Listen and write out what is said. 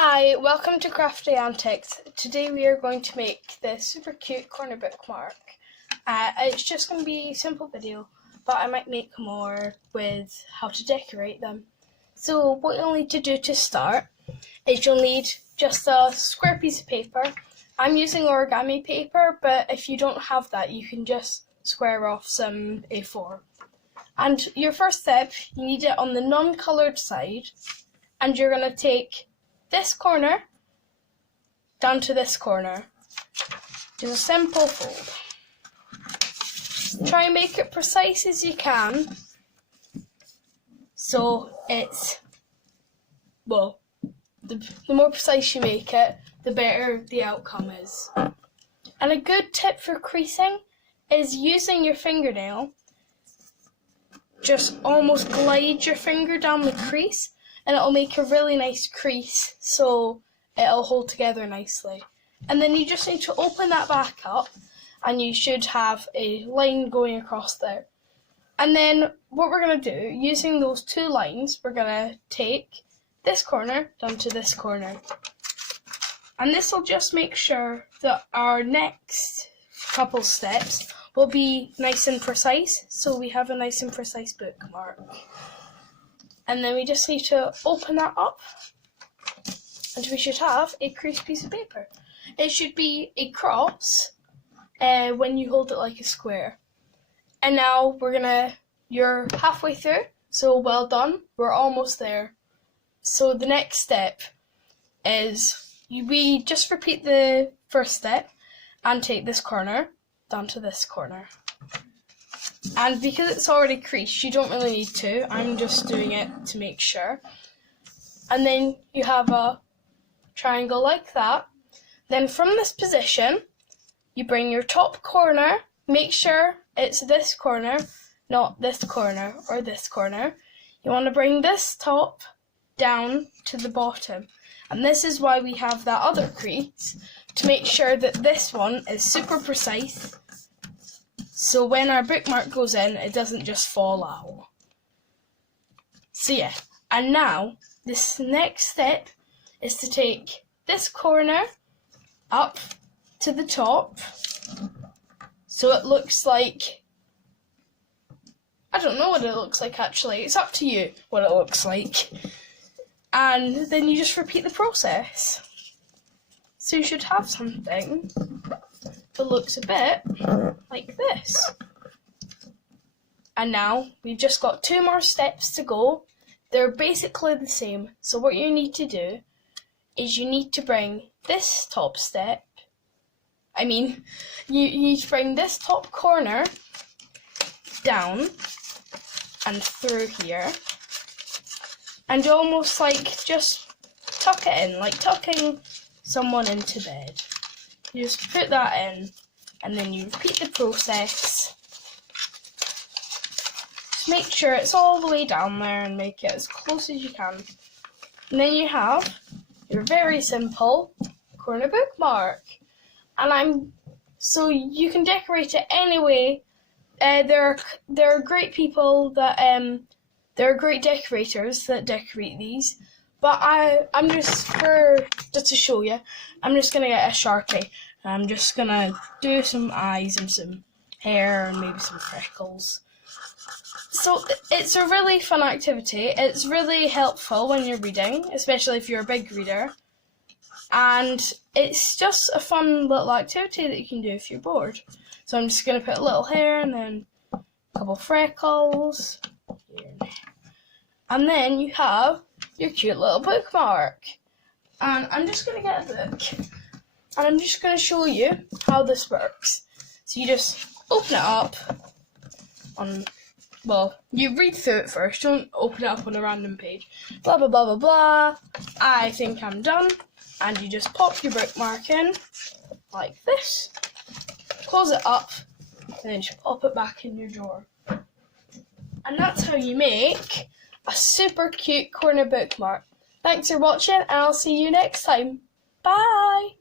Hi, welcome to Crafty Antics. Today we are going to make this super cute corner bookmark. It's just going to be a simple video, but I might make more with how to decorate them. So what you'll need to do to start is you'll need just a square piece of paper. I'm using origami paper, but if you don't have that, you can just square off some A4. And your first step, you need it on the non-coloured side, and you're going to take this corner down to this corner. Just a simple fold. Try and make it precise as you can, so it's, well, the more precise you make it, the better the outcome is. And a good tip for creasing is using your fingernail. Just almost glide your finger down the crease, and it'll make a really nice crease, so it'll hold together nicely. And then you just need to open that back up, and you should have a line going across there. And then what we're going to do, using those two lines, we're going to take this corner down to this corner. And this will just make sure that our next couple steps will be nice and precise, so we have a nice and precise bookmark. And then we just need to open that up, and we should have a creased piece of paper. It should be a cross when you hold it like a square. And now you're halfway through, so well done, we're almost there. So the next step is we just repeat the first step and take this corner down to this corner. And because it's already creased, you don't really need to. I'm just doing it to make sure. And then you have a triangle like that. Then from this position, you bring your top corner. Make sure it's this corner, not this corner or this corner. You want to bring this top down to the bottom. And this is why we have that other crease, to make sure that this one is super precise, so when our bookmark goes in, it doesn't just fall out. So yeah, and now this next step is to take this corner up to the top, so it looks like, I don't know what it looks like actually, it's up to you what it looks like. And then you just repeat the process. So you should have something that looks a bit like this. And now we've just got two more steps to go. They're basically the same. So what you need to do is you need to bring this top step, you need to bring this top corner down and through here. And almost like just tuck it in, like tucking someone into bed. You just put that in, and then you repeat the process. Just make sure it's all the way down there and make it as close as you can. And then you have your very simple corner bookmark. And so you can decorate it any way. There are great people that there are great decorators that decorate these, but I'm just to show you, I'm just gonna get a Sharpie. And I'm just gonna do some eyes and some hair and maybe some freckles. So it's a really fun activity. It's really helpful when you're reading, especially if you're a big reader. And it's just a fun little activity that you can do if you're bored. So I'm just gonna put a little hair and then a couple freckles. And then you have your cute little bookmark. And I'm just going to get a book, and I'm just going to show you how this works. So you just open it up you read through it first, don't open it up on a random page. Blah, blah, blah, blah, blah. I think I'm done. And you just pop your bookmark in, like this. Close it up, and then just pop it back in your drawer. And that's how you make a super cute corner bookmark. Thanks for watching, and I'll see you next time. Bye!